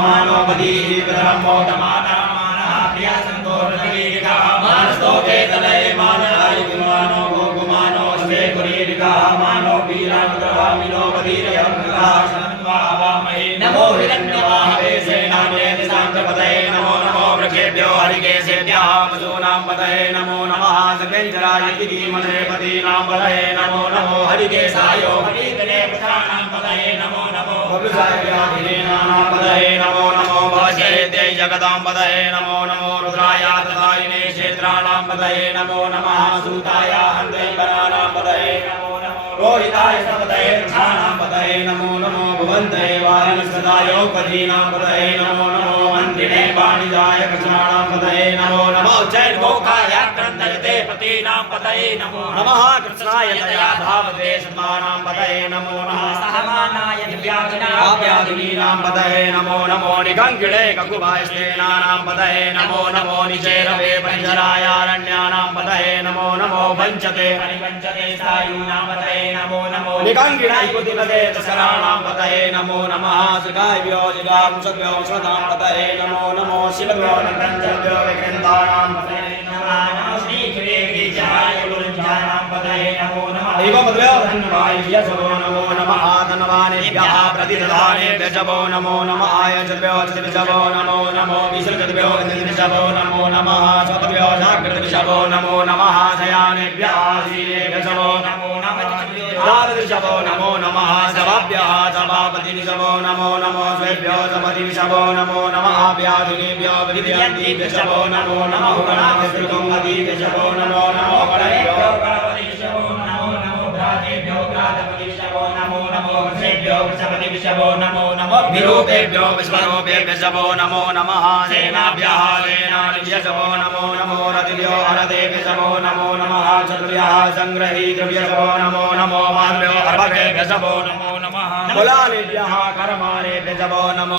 मानोपदी ब्रह्मोतमानः प्रिया संतोषीरिका मानस्तो केतले मानाय गुमानो गोगुमानो स्वे कुरीरिका मानो वीरानुग्रहामिनोपदीरयंका शन्वावामहे नमो हिरण्यवाहवे सेनान्ये दिशांतपतये नमो नमो वृक्षेभ्यो हरिकेशेभ्यः मधूनां पतये नमो नमः सर्वेन्द्राय विधिमनेपदीनां पतये नमो नमो हरिकेशाय हरिकने प्रधानां पतये नमो नमो भवसायाधिनेनां पतये नमो नमो भवशेत्यै जगदां पतये नमो नमो रुद्राय तथायिने क्षेत्राणां पतये नमो नमः सूताय हन्त्वैवराणां पतये नमो नमो रोहिताय सपतये वृक्षाणां पतये नमो नमो भवन्तये वारिणसदायोपदीनां पतये नमो नमो मन्त्रिणे वाणिजाय कृष्णाणां पतये नमो नमो जैर्गोकाय क्रन्दयते पतीनां पतये नमो नमः कृष्णाय दया धावते सत्मानां पतये नमो नमः सहमानाय दिव्यादिनीनां पतये नमो नमो निगङ्गिणे ककुभायस्तेनानां पतये नमो नमो निचेरवे परिचरायारण्यानां पतये नमो नमो वञ्चते परिवञ्चते सायूनां पतये नमो नमो निगङ्गिणै कुतिपदे तस्कराणां पतये नमो नमः सुगाभ्यो जिगांसभ्यो श्रद्धां पतये नमो नमो शिवभ्यो नन्दनभ्यो विकृन्तानां पतये नमो नमः श्रीगिरिगिरिजाय गुरुञ्जानां पतये नमो नमः देवपदयो धन्वाय्यसो नमो नमः धनवानेभ्यः प्रतिदधानेभ्यः जपो नमो नमः आयजभ्यो जपो नमो नमो विसर्जभ्यो जपो नमो नमः स्वपभ्यो जागृतभ्यो नमो नमः शयानेभ्यः आसीनेभ्यः जपो नमो नमः जपो नमो नमः जवाभ्यः जवापतिभ्यो नमो नमो स्वेभ्यो जपतिभ्यो नमो नमः व्याधिनेभ्यो विद्यान्तिभ्यः जपो नमो नमः गणाधिपतिभ्यो नमो नमो गणेभ्यो गणपतिभ्यो नमो नमो भ्रातेभ्यो भ्रातपतिभ्यो नमो नमो वृषेभ्यो वृषपतिभ्यो नमो नमो विरूपेभ्यो विश्वरूपेभ्यो नमो नमः सेनाभ्यः सेनानिभ्यो नमो नमो रथिभ्यो हरतेभ्यो नमो नमः चतुर्भ्यः संग्रहीतृभ्यो नमो नमो माधव्यो अर्भकेभ्यो नमो नमः कुलालेभ्यः कर्मारेभ्यो नमो